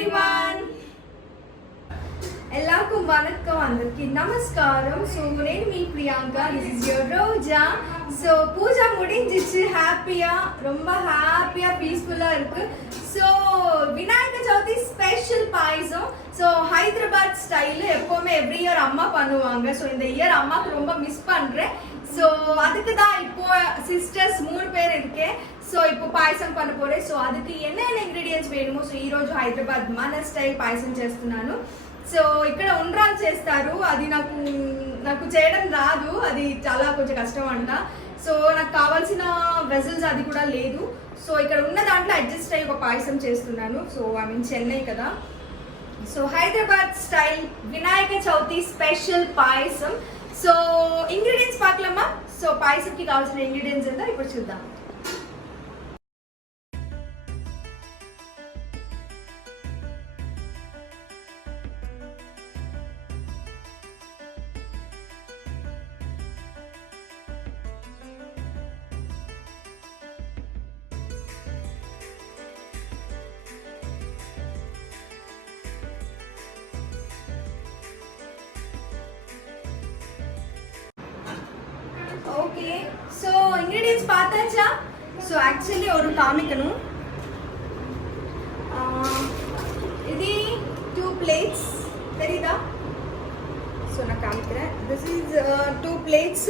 everyone. எல்லாருக்கும் வணக்கம் అందరికి நமஸ்காரம். So name me Priyanka, this is your Roja. So puja முடிஞ்சிச்சு, ரொம்ப ஹாப்பியாக பீஸ்ஃபுல்லாக இருக்கு. So Vinayagar Chaturthi special payasam. So Hyderabad style எப்போவுமே எவ்ரி இயர் அம்மா பண்ணுவாங்க. ஸோ இந்த இயர் அம்மாவுக்கு ரொம்ப மிஸ் பண்ணுறேன். ஸோ அதுக்கு தான் இப்போ సిస్టర్స్ 3 பேர் இருக்கேன். సో இப்போ పాయసం பண்ண పోరే. సో அதுக்கு என்னென்ன ఇంగ్రీడియంట్స్ వేணுమో సో ఈ రోజు హైదరాబాద్ మన స్టైల్ పాయసం చేస్తున్నాను. సో ఇక్కడ ఉండ్రాలు చేస్తారు, అది నాకు చేయడం రాదు, అది చాలా కొంచెం కష్టం అంట. సో నాకు కావాల్సిన వెజల్స్ అది కూడా లేదు. సో ఇక్కడ ఉన్న దాంట్లో అడ్జస్ట్ అయ్యి ఒక పాయసం చేస్తున్నాను. సో ఐ మీన్ చెన్నై కదా. So Hyderabad style Vinayaka Chavithi special payasam. So ingredients పాకలమ్మా. సో పాయసంకి కావాల్సిన ఇంగ్రీడియంట్స్ ఎంత ఇప్పుడు చూద్దాం. ஓகே, ஸோ இன்க்ரீடியன்ஸ் பார்த்தாச்சா? ஸோ ஆக்சுவலி ஒரு காமிக்கணும். ఇది 2 plates தெரியுதா? ஸோ நான் காமிக்கிறேன். திஸ் இஸ் 2 plates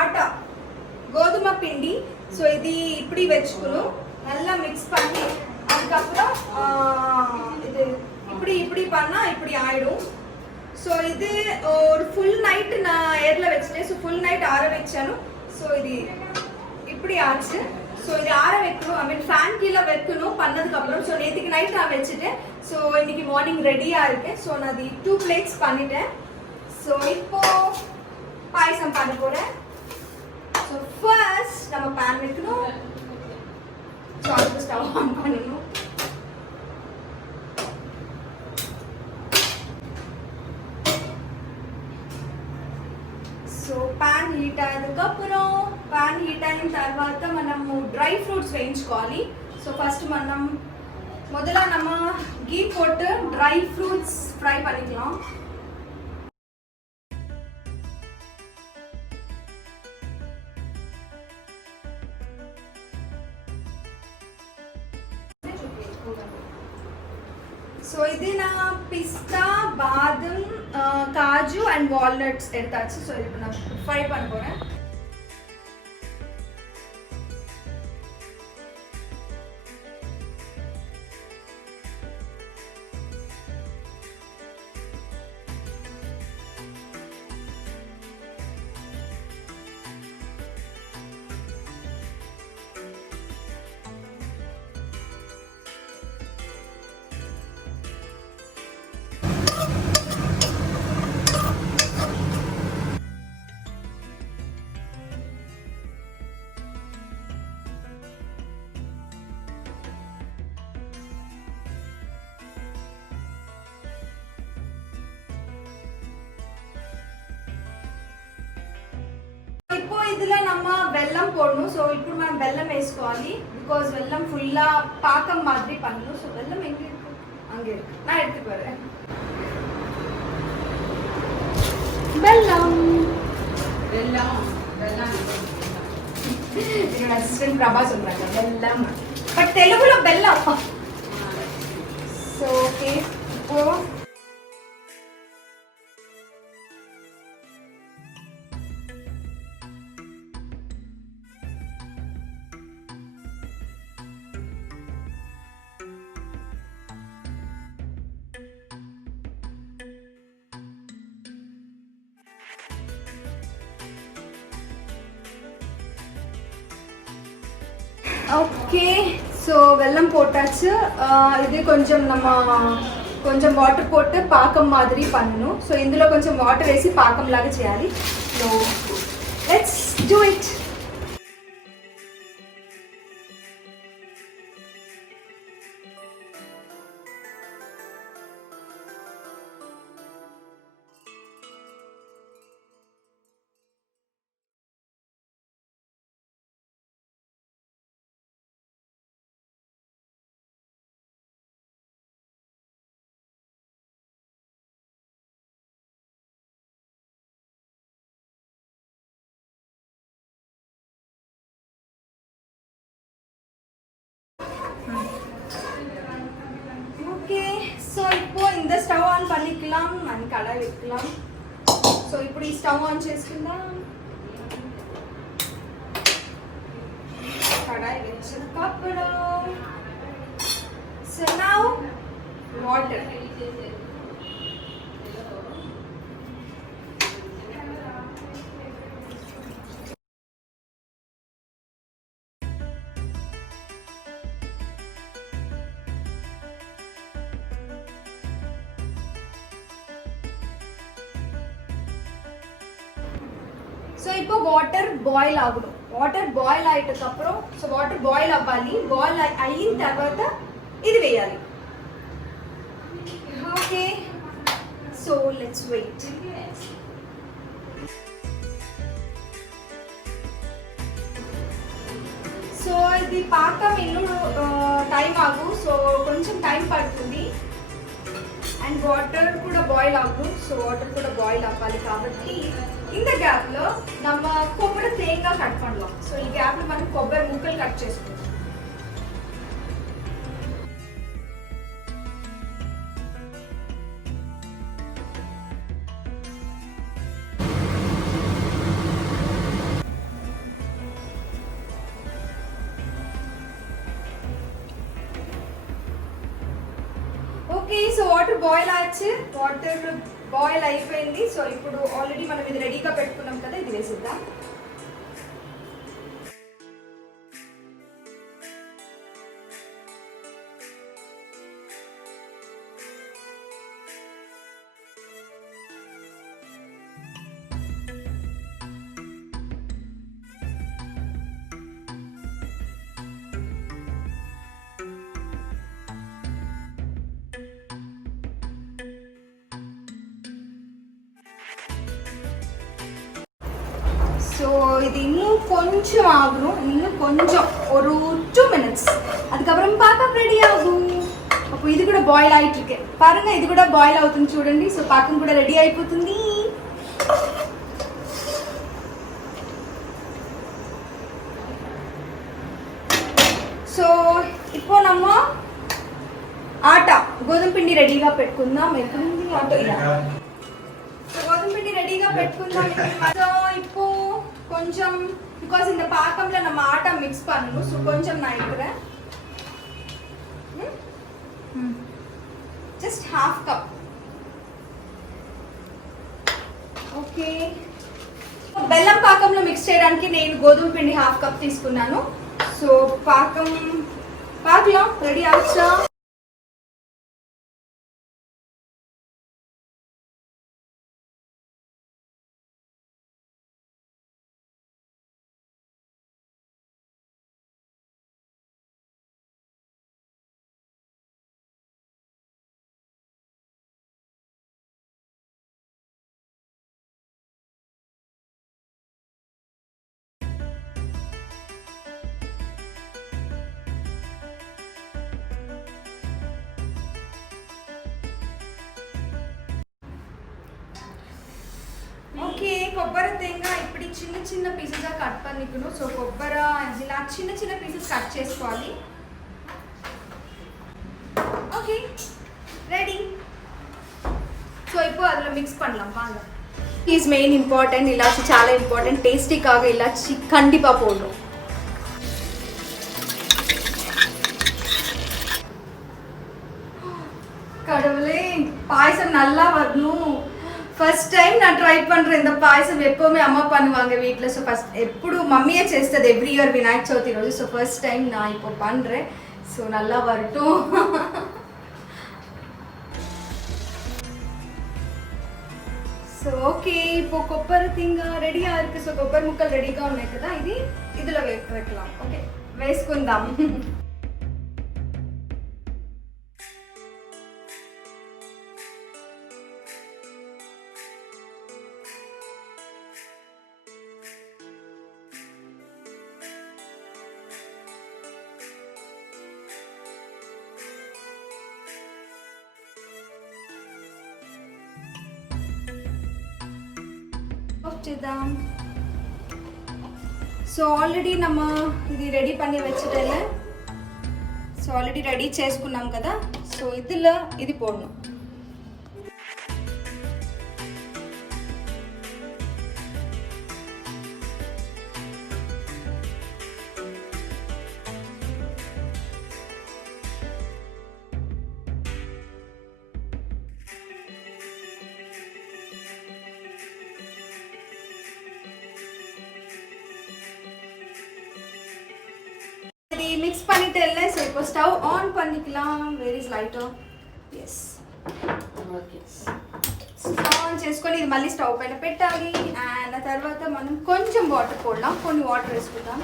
ஆட்டா கோதுமை పిండి. ஸோ இது இப்படி வச்சுக்கணும், நல்லா மிக்ஸ் பண்ணி அதுக்கப்புறம் இது இப்படி இப்படி பண்ணால் இப்படி ஆயிடும். ஸோ இது ஒரு ஃபுல் நைட் நான் ஏரில் வச்சுட்டேன். ஸோ ஃபுல் நைட் ஆற வச்சானு. ஸோ இது இப்படி ஆச்சு. ஸோ இது ஆற வைக்கணும், ஐ மீன் ஃபேன் கீழே வைக்கணும் பண்ணதுக்கப்புறம். ஸோ நேற்றுக்கு நைட் நான் வச்சுட்டேன். ஸோ இன்னைக்கு மார்னிங் ரெடியாக இருக்கேன். ஸோ நான் அது 2 plates பண்ணிட்டேன். ஸோ இப்போ பாயசம் பண்ண போகிறேன். ஸோ ஃபர்ஸ்ட் நம்ம பேன் வைக்கணும். ஸோ அதுக்கு ஸ்டவ் ஆன் பண்ணணும். సో పాన్ హీట్ అయ్యేటప్పుడు పాన్ హీట్ అయిన తర్వాత మనము డ్రై ఫ్రూట్స్ వేయించుకోవాలి. సో ఫస్ట్ మనం முதல்ல நம்ம கீ போட்டு ட்ரை ஃப்ரூட்ஸ் ஃப்ரை பண்ணிக்கலாம். ஸோ இது நான் பிஸ்தா, பாதம், காஜு அண்ட் வால்நட்ஸ் எடுத்தாச்சு. ஸோ இப்போ நான் ஃப்ரை பண்ண போகிறேன். இப்போ இதுல நம்ம வெல்லம் போடணும். ஸோ இப்போ మనం வெல்லம் వేసుకోవాలి, பிகாஸ் வெல்லம் ஃபுல்லா பாக்கம் மாதிரி பண்ணணும். ஸோ வெல்லம் எங்க இருக்கு? அங்கே இருக்கு, நான் எடுத்துட்டு வரேன். வெல்லம் வெல்லம் வெல்லம் என்னோட அசிஸ்டன்ட் பிரபா சொல்றாங்க வெல்லம், பட் தெலுங்குல வெல்லம். ஸோ ஓகே, இப்போ ఓకే. సో వెల్లం పోటాச்சு. ఇది కొంచెం కొంచెం వాటర్ పోட்டு పాకం మాదిరి పన్ను. సో ఇందులో కొంచెం వాటర్ వేసి పాకం లాగా చేయాలి. So let's do it. இந்த ஸ்டவ் ஆன் பண்ணிக்கலாம் அண்ட் கடாய் வைக்கலாம். ஸோ இப்படி ஸ்டவ் ஆன் చేసుకుందాం. కడాయి వెచ్చదకప్పుడు సో నౌ వాటర్. ஸோ இப்போ வாட்டர் பாயில் ஆகணும். వాటర్ బాయిల్ అయ్యేటప్పుడు సో వాటర్ బాయిల్ అవ్వాలి. బాయిల్ అయిన తర్వాత ఇది వేయాలి. Okay so let's wait. So ఇది పాకం ఇల్లు టైం ఆగు. సో కొంచెం టైం పడుతుంది అండ్ వాటర్ కూడా బాయిల్ ఆగు. సో వాటర్ కూడా బాయిల్ అవ్వాలి కాబట్టి இந்த கேப்ல நம்ம கொబ్బரை தேங்காய் கட் பண்ணலாம். ஸோ இந்த கேப்ல మనం కొబ్బరి ముక్కలు కట్ చేసుకుందాం. ఓకే సో వాటర్ బాయిల్ ఆச்சு. వాటర్ బాయిల్ అయిపోయింది. సో ఇప్పుడు ఆల్రెడీ మనం ఇది రెడీగా పెట్టుకున్నాం కదా, ఇది వేసిద్దాం. ஸோ இது இன்னும் கொஞ்சம் ஆகணும். இன்னும் கொஞ்சம் ஒரு 2 minutes. அதுக்கப்புறம் பாக்கம் ரெடி ஆகும். அப்போ ఇది కూడా బాయిల్ అయిట్టికే పారుగా ఇది కూడా బాయిల్ అవుతుంది చూడండి. సో పాకం కూడా రెడీ అయిపోతుంది. సో இப்போ நம்ம ఆటా గోధుమ పిండి రెడీగా పెట్టుకుందాం. ఎక్కడుంది ఆటో? సో గోధుమ పిండి రెడీగా పెట్టుకుందాం. సో இப்போ கொஞ்சம் பிகாஸ் இந்த பாக்கம்ல நம்ம ஆட்டா மிக்ஸ் பண்ணணும். ஸோ கொஞ்சம் நான் எடுக்கிறேன். Just half cup. ఓకే బెల్లం పాకంలో మిక్స్ చేయడానికి నేను గోధుమ పిండి హాఫ్ కప్ తీసుకున్నాను. సో పాకం రెడీ అవుతా. ఓకే కొబ్బరి తేంగా ఇప్పుడు చిన్న చిన్న పీసెస్గా కట్ பண்ணிக்கணும். ஸோ కొబ్బరి ఇలా చిన్న చిన్న పీసెస్ కట్ చేసుకోవాలి. Okay ready. ஸோ இப்போ அதில் மிக்ஸ் பண்ணலாம் வாங்க. Is main important. இல்லாச்சி చాలా ఇంపార్టెంట్. టేస్టీకాக ఇలాచి கண்டிப்பா போடணும். கடவுளே பாயசம் நல்லா வரணும். ఫస్ట్ టైం நான் ட்ரை பண்ணுறேன் இந்த பாயசம். எப்போவுமே அம்மா பண்ணுவாங்க வீட்டில். ஸோ ஃபஸ்ட் ఎప్పుడు మమ్మీయే చేస్తుంది ఎవ్రీ ఇయర్ వినాయక చవితి రోజు. ஸோ ஃபர்ஸ்ட் டைம் நான் இப்போ பண்ணுறேன். ஸோ நல்லா வரட்டும். సో ఓకే இப்போ కొబ్బరి తింగ రెడీగా ఇருக்கு. సో కొబ్బరి ముక్కలు రెడీగా ఉన్నాయి కదా, ఇది ఇదిలో వేக்கலாம். ఓకే వేసుకుందాం. చేద్దాం. సో ఆల్రెడీ நம்ம ఇది రెడీ பண்ணி வச்சிட்டேன். సో ఆల్రెడీ రెడీ చేసుకున్నాం కదా. సో ఇదిలో ఇది పోడணும். மிக்ஸ் பண்ணிட்டேன்ல ஸோ இப்போ ஸ்டவ் ஆன் பண்ணிக்கலாம். Where is lighter? Yes okay. On చేసుకొని ఇది మళ్ళీ స్టవ్ పైన పెట్టాలి. అండ్ ఆ తర్వాత మనం కొంచెం వాటర్ పోడదాం. కొన్ని వాటర్ వేసుకుందాం.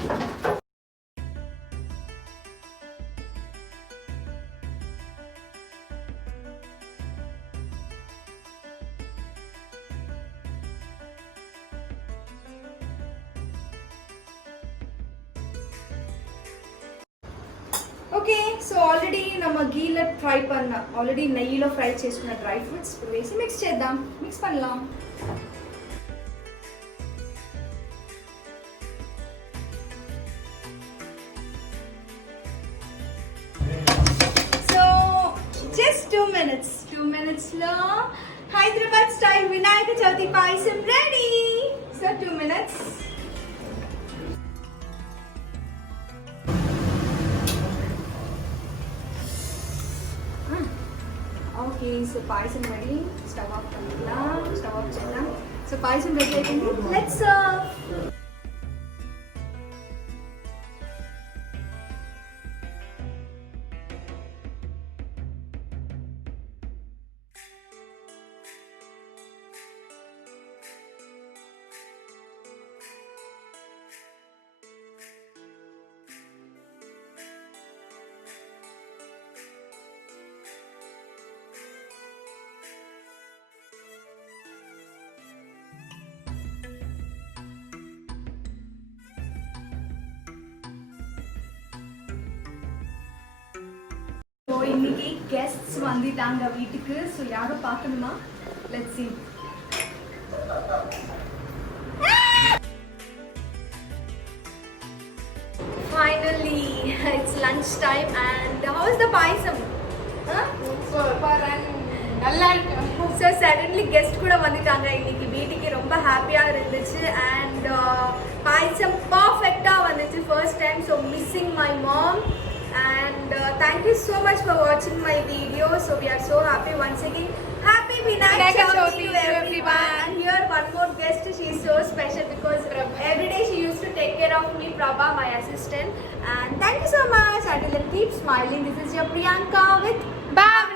ఓకే సో ఆల్రెడీ நம்ம గీల ఫ్రై பண்ண ఆల్రెడీ నెయ్యిలో ఫ్రై చేసుకున్న డ్రై ఫ్రూట్స్ ఇప్పుడు వేసి మిక్స్ చేద్దాం. మిక్స్ பண்ணலாம். సో జస్ట్ 2 minutes లో Hyderabad style Vinayaka Chavithi payasam ready. So 2 minutes. Okay so payasam ready. Stove off பண்ணிக்கலாம். స్టవ్ ఆఫ్ చేద్దాం. సో పాయసం రెడీ అయిపోయింది. Let's serve. ஸோ இன்னைக்கு கெஸ்ட்ஸ் வந்துட்டாங்க வீட்டுக்கு. ஸோ யாரும் பார்க்கணுமா? Let's see. Finally, it's lunch time and how is the paisam? Super நல்லா இருக்கு. ஸோ சடன்லி கெஸ்ட் கூட வந்துட்டாங்க இன்னைக்கு வீட்டுக்கு. ரொம்ப ஹாப்பியாக இருந்துச்சு. அண்ட் பாயசம் பர்ஃபெக்டாக வந்துச்சு first time. So missing my mom. And thank you so much for watching my video. So we are so happy once again. Happy Vinayaka Chavithi to everyone. And here one more guest. She is so special because every day she used to take care of me, Prabha, my assistant. And thank you so much. Until then, keep smiling. This is your Priyanka with Bye.